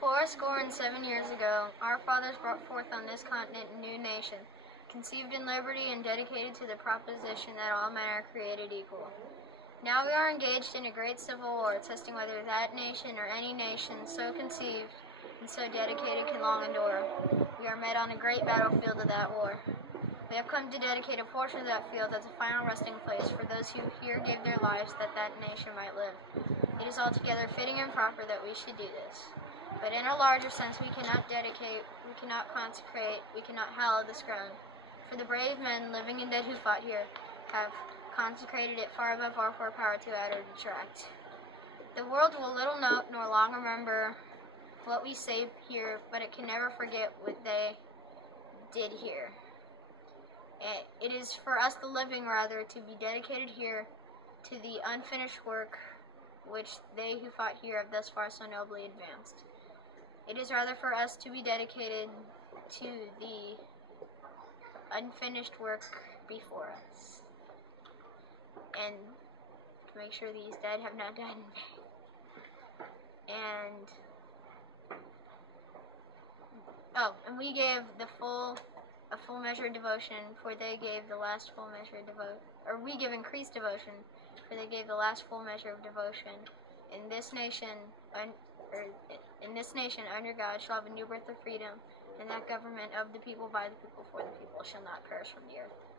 407 years ago, our fathers brought forth on this continent a new nation, conceived in liberty and dedicated to the proposition that all men are created equal. Now we are engaged in a great civil war, testing whether that nation or any nation so conceived and so dedicated can long endure. We are met on a great battlefield of that war. We have come to dedicate a portion of that field as a final resting place for those who here gave their lives that that nation might live. It is altogether fitting and proper that we should do this. But in a larger sense, we cannot dedicate, we cannot consecrate, we cannot hallow this ground. For the brave men, living and dead, who fought here, have consecrated it far above our poor power to add or detract. The world will little note nor long remember what we say here, but it can never forget what they did here. It is for us, the living, rather, to be dedicated here to the unfinished work which they who fought here have thus far so nobly advanced. It is rather for us to be dedicated to the unfinished work before us, and to make sure these dead have not died in vain. And we gave a full measure of devotion, for they gave the last full measure of devotion, or we give increased devotion, for they gave the last full measure of devotion. In this nation, under God, shall have a new birth of freedom, and that government of the people, by the people, for the people, shall not perish from the earth.